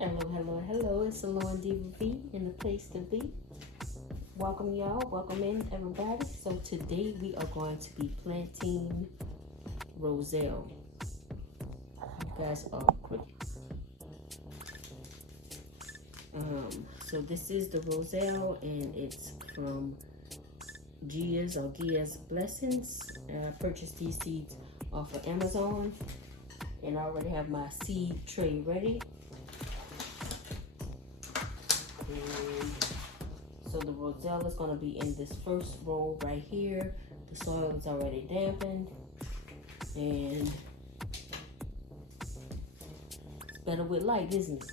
Hello, hello, hello. It's Salon Diva V in the place to be. Welcome, y'all. Welcome in, everybody. So today we are going to be planting Roselle. You guys are pretty. So this is the Roselle, and it's from Gia's Blessings. I purchased these seeds off of Amazon, and I already have my seed tray ready. And so the Roselle is going to be in this first row right here. The soil is already dampened, and it's better with light, isn't it?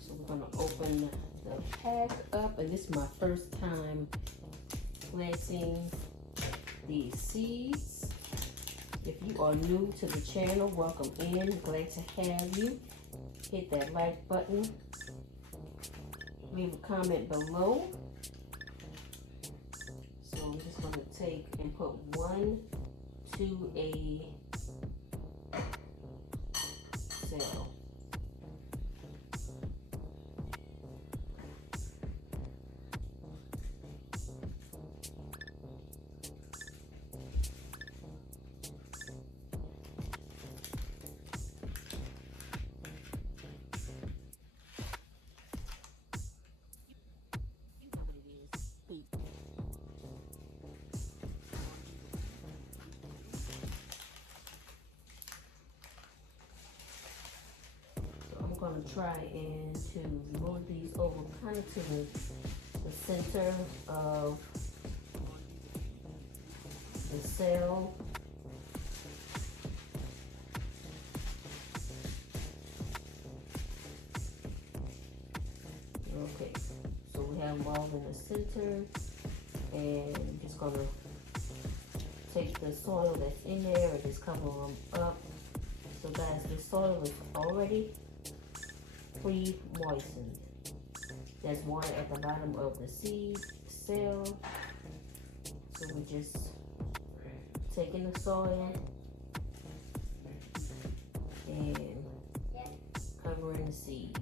So we're going to open the pack up, and this is my first time planting these seeds. If you are new to the channel, welcome in. Glad to have you. Hit that like button. Leave a comment below. So I'm just going to take and put one to a cell. I'm going to try and to move these over kind of to the center of the cell. Okay, so we have them all in the center, and I'm just going to take the soil that's in there and just cover them up. So guys, the soil is already pre-moistened. There's water at the bottom of the seed cell. So we're just taking the soil and covering the seeds.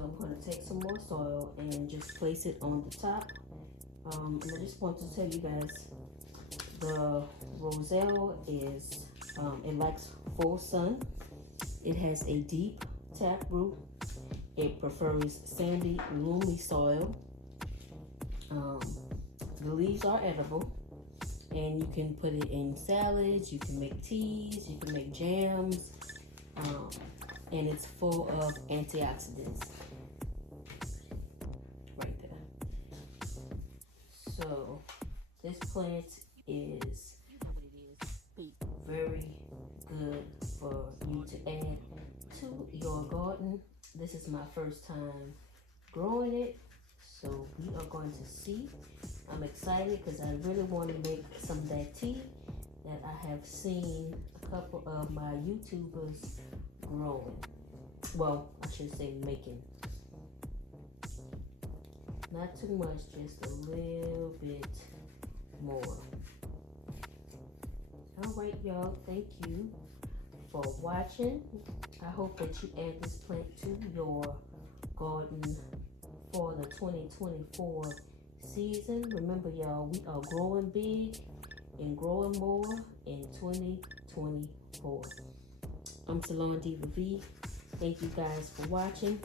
I'm going to take some more soil and just place it on the top. And I just want to tell you guys, the Roselle is, it likes full sun. It has a deep tap root. It prefers sandy, loamy soil. The leaves are edible, and you can put it in salads, you can make teas, you can make jams, and it's full of antioxidants. So this plant is very good for you to add to your garden. This is my first time growing it, so we are going to see. I'm excited because I really want to make some of that tea that I have seen a couple of my YouTubers growing. Well, I should say making. Not too much, just a little bit more. All right, y'all. Thank you for watching. I hope that you add this plant to your garden for the 2024 season. Remember, y'all, we are growing big and growing more in 2024. I'm Salon Diva V. Thank you guys for watching.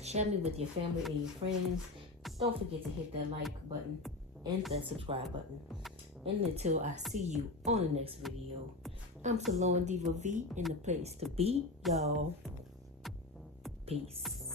Share me with your family and your friends. Don't forget to hit that like button and that subscribe button. And until I see you on the next video, I'm Salon Diva V in the place to be, y'all. Peace.